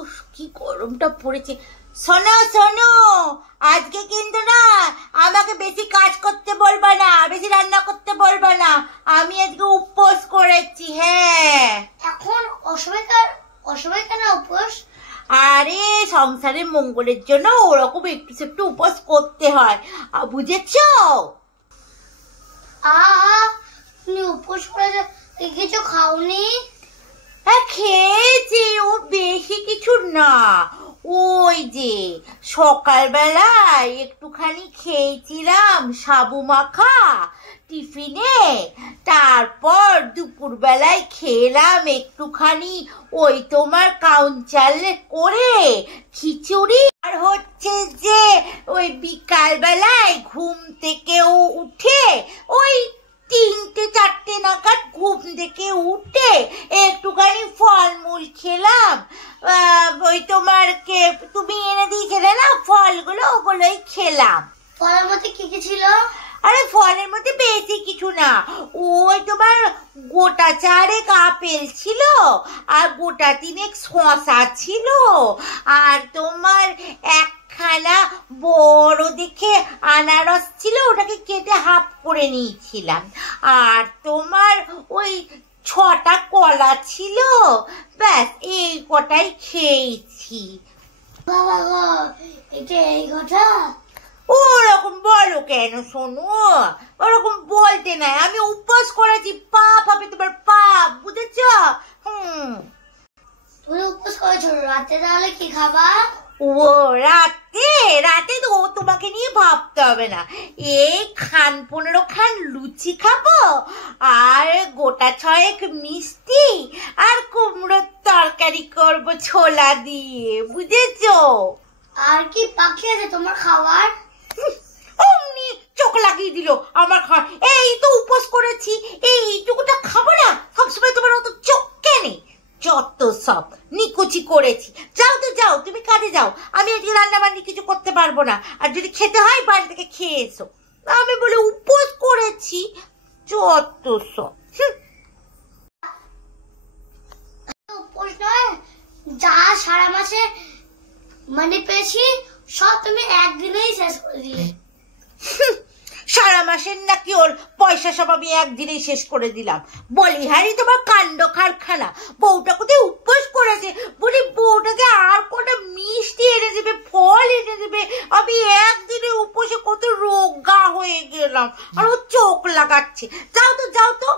উফ, কি গরমটা পড়েছে। শোনো শোনো, আজকে কিন্তু না আমাকে বেশি কাজ করতে বলবা না, বেশি রান্না করতে বলবা না। আমি আজকে উপোস করেছি। হ্যাঁ, এখন অসময় কেন উপোস? আরে সংসারের মঙ্গলের জন্য ওরকম একটু একটু উপোস করতে হয়, বুঝেছো? তুমি উপোস করে কিছু খাওনি? হ্যাঁ খেয়েছি, ও বেশি কিছু না। ওই যে সকালবেলায় একটুখানি খেয়েছিলাম সাবু মাখা টিফিনে, তারপর দুপুরবেলায় খেলাম একটুখানি ওই তোমার কাউন্টারে করে খিচুড়ি, আর হচ্ছে যে ওই বিকালবেলায় ঘুম থেকে উঠে ওই 3-4 নাগাদ ঘুম থেকে উঠে একটুখানি ফলমূল খেলাম। ওই তোমার তুমি এনে দিয়েছিলে না ফলগুলো, ওগুলোই খেলাম। ফলের মধ্যে কি কি ছিল? আরে ফলের মধ্যে বেশি কিছু না, ওই তোমার গোটা 4 আপেল ছিল, আর গোটা 3 শসা ছিল, আর তোমার একখানা বড় দেখে আনারস ছিল, ওটাকে কেটে হাফ করে নিয়েছিলাম, আর তোমার ওই 6টা কলা ছিল। ব্যাস এই কটাই খেয়েছি। বাবা গো, এটা এই কথা? ওরকম বলো কেন শোনো, ওরকম বলতে নাই। আমি উপোস করেছি, পাপ হবে তোমার, পাপ, বুঝেছ? তুমি উপোস করেছো, রাতে তাহলে কি খাবা? ও রাতে তো তোমাকে নিয়ে ভাবতে হবে না। এই 15 খান লুচি খাবো, আর গোটা 6 মিষ্টি, আর কুমড়োর তরকারি করবো ছোলা দিয়ে, বুঝেছো? আর কি বাকি আছে তোমার খাবার? অমনি চোখ লাগিয়ে দিল আমার খাওয়া। এই তো উপোস করেছি, এইটুকুটা খাবো না? সবসময় তোমার অত চোখ কেনে, যত সব নিকুচি করেছি। যাও তো যাও, তুমি কাজে যাও, আমি আজকে রান্না বান্না কিছু করতে পারবো না, আর যদি খেতে হয় বাড়ি থেকে খেয়ে এসো। আমি বলে উপোস করেছি, যত সব। উপোস নয়, যা সারা মাসে মানে পেয়েছি সব তুমি একদিনেই শেষ করে দিলে। সারা মাসের নাকি ওর পয়সা সব আমি একদিনেই শেষ করে দিলাম? বলিহারি তোমার কাণ্ড কারখানা। বউটা কোথায় উপোস করেছে, বলি বউটাকে আর কটা মিষ্টি এনে দেবে, ফল এনে দেবে। আমি একদিনে উপোসে কত রোগা হয়ে গেলাম, আর ও চোখ লাগাচ্ছে। যাও তো যাও তো।